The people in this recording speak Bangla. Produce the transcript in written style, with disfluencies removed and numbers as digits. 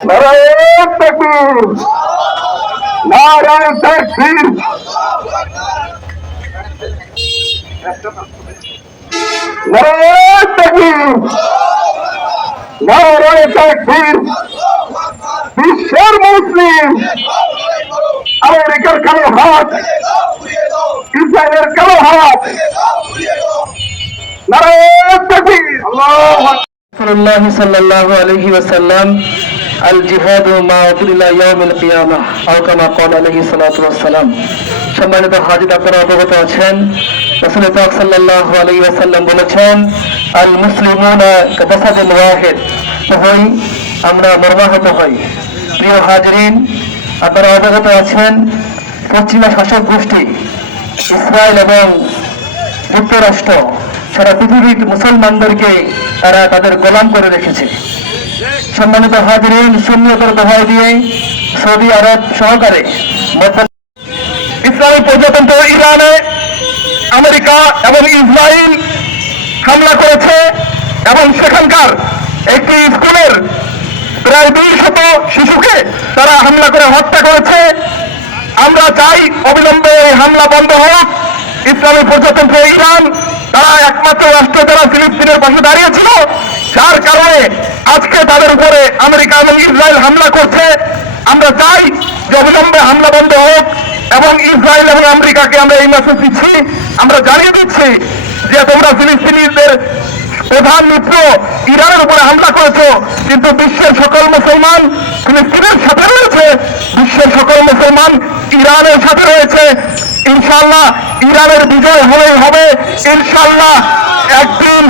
নারায়ণ তাকবীর, নারায়ণ তাকবীর, নারায়ণ তাকবীর, নারায়ণ তাকবীর। বিশ্বের মুসলিম, আমেরিকার কালো হাত, ইসরায়েলের কালো হাত, নারায়ণ তাকবীর। আল্লাহু রাসূলুল্লাহ সাল্লাল্লাহু আলাইহি ওয়াসাল্লাম আল জিহাদু মা'আকুল ইলা ইয়াউমিল কিয়ামাহ আও কামা ক্বালা আলাইহি সাল্লাতু ওয়াসসালাম। সম্মানিত হাজির, আপনারা অবগত আছেন রাসূল পাক সাল্লাল্লাহু আলাইহি ওয়াসাল্লাম বলেছেন, আল মুসলিমুনা কাজাসাদিন ওয়াহিদ, হই আমরা মর্মাহত হই। প্রিয় হাজিরিন, আপনারা অবগত আছেন পশ্চিমা শাসক গোষ্ঠী ইসরায়েল এবং যুক্তরাষ্ট্র সারা পৃথিবীর মুসলমানদেরকে তারা তাদের গোলাম করে রেখেছে। সম্মানিত হাজিরিন, সুন্নিয়তের দোহাই দিয়ে সৌদি আরব সহকারে ইসরায়েল পর্যন্ত ইরানে আমেরিকা এবং ইসরায়েল হামলা করেছে এবং সেখানকার একটি স্কুলের প্রায় 200 শিশুকে তারা হামলা করে হত্যা করেছে। আমরা চাই অবিলম্বে এই হামলা বন্ধ হোক। ইসলামী প্রজাতন্ত্র ইরান তারা একমাত্র রাষ্ট্র যারা ফিলিস্তিনের পাশে দাঁড়িয়েছিল, যার কারণে আজকে তাদের উপরে আমেরিকা এবং ইসরায়েল হামলা করছে। আমরা চাই যে অবিলম্বে হামলা বন্ধ হোক এবং ইসরায়েল এবং আমেরিকাকে আমরা এই মেসেজ দিচ্ছি, আমরা জানিয়ে দিচ্ছি যে তোমরা ফিলিস্তিনিদের প্রধান মিত্র ইরানের উপরে হামলা করেছো, কিন্তু বিশ্বের সকল মুসলমান ফিলিস্তিনের সাথে রয়েছে, বিশ্বের সকল মুসলমান ইরানের সাথে রয়েছে। ইনশাআল্লাহ ইরানের বিজয় হলেই হবে। ইনশাআল্লাহ একদিন